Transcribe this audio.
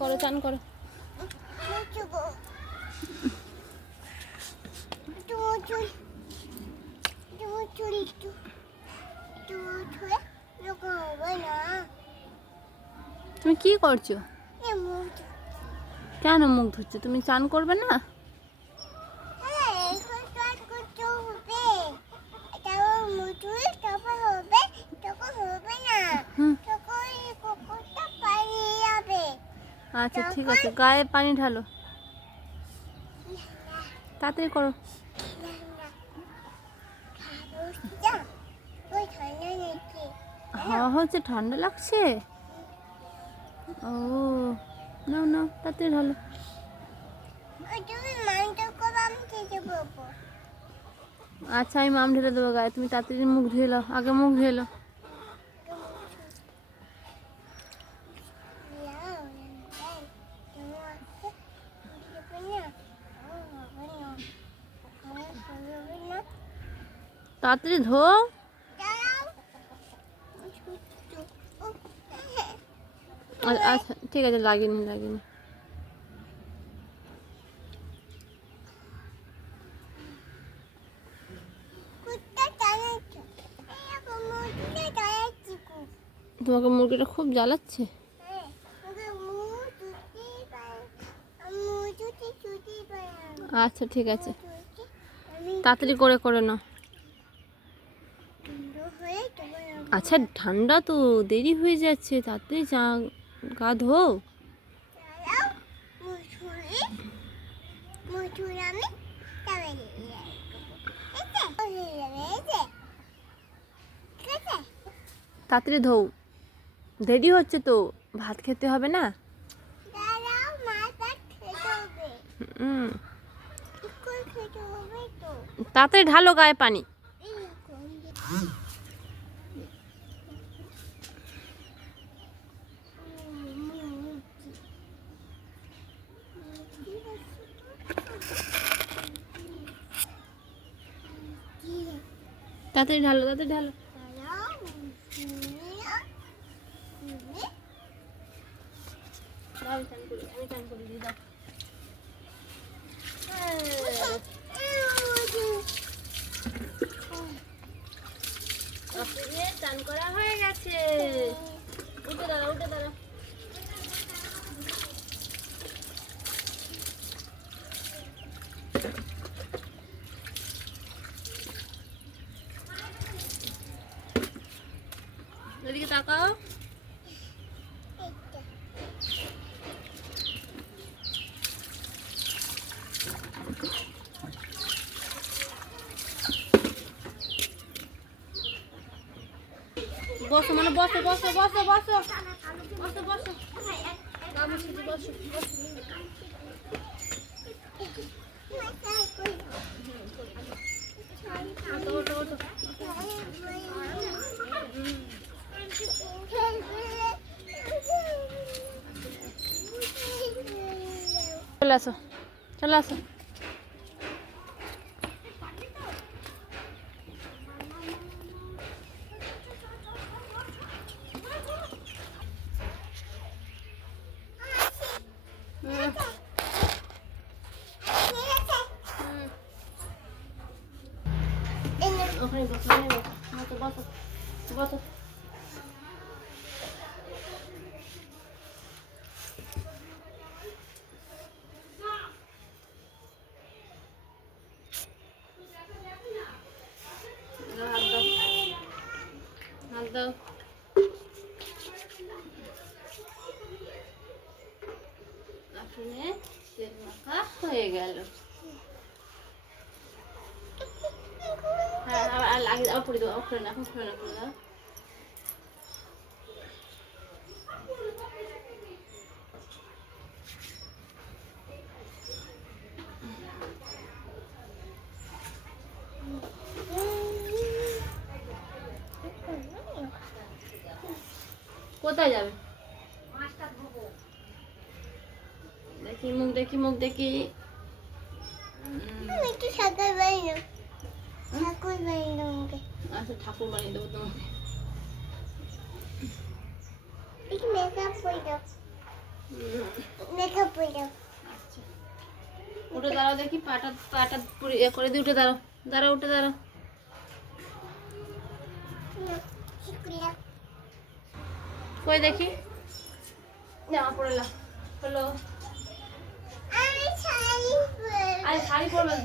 করো, চান করো। তুমি কি করছো? কেন মুখ ধুচ্ছো? তুমি চান করবে না? আচ্ছা ঠিক আছে, গায়ে পানি ঢালো, তাড়াতাড়ি করো। হাওয়া হচ্ছে, ঠান্ডা লাগছে। ও নাও নাও, তাড়াতাড়ি ঢালো। আচ্ছা আমি মাম ঢেলে দেবো গায়ে, তুমি তাড়াতাড়ি মুখ ধুয়ে নাও, আগে মুখ ধুয়ে নাও। তাড়াতাড়ি ধো। আচ্ছা ঠিক আছে, লাগিনি লাগিনি। তোমাকে মুরগিটা খুব জ্বালাচ্ছে। আচ্ছা ঠিক আছে, তাড়াতাড়ি করে করে নাও। আচ্ছা ঠান্ডা তো, দেরি হয়ে যাচ্ছে, তাড়াতাড়ি গা ধো। তাড়াতাড়ি ধো, দেরি হচ্ছে তো, ভাত খেতে হবে না? তাড়াতাড়ি ঢালো গায়ে পানি। তাড়াতাড়ি ঢালো, তাড়াতাড়ি ঢালো। আমি চান করে দিই, দাও। চান করা হয়ে গেছে, উঠে দাঁড়া, উঠে দাঁড়া। এদিকে তাকাও। বসো, মানে বসো বসো বসো বসো বসো বসো, বাবু শুধু বসো বসো। ওঠো ওঠো ওঠো। চলে আসো, চলে আসো। ওখানে বসো, বসো বসো বসো। হাত দাও, আসলে তেল মাখা হয়ে গেল। হ্যাঁ আর লাগিয়ে দাও, পরে দাও, করে না, এখন করে না, করে দাও। কোথায় যাবে? দেখি মুখ, দেখি মুখ, দেখি। আচ্ছা ঠাকুর বানিয়ে দেবো তোমাকে। আচ্ছা উঠে দাঁড়াও দেখি, পাটা পাটা পুরি এ করে দিয়ে উঠে দাঁড়াও, দাঁড়াও উঠে দাঁড়াও। কই দেখি, জামা পড়লাম হলো। আরে শাড়ি পরবেন।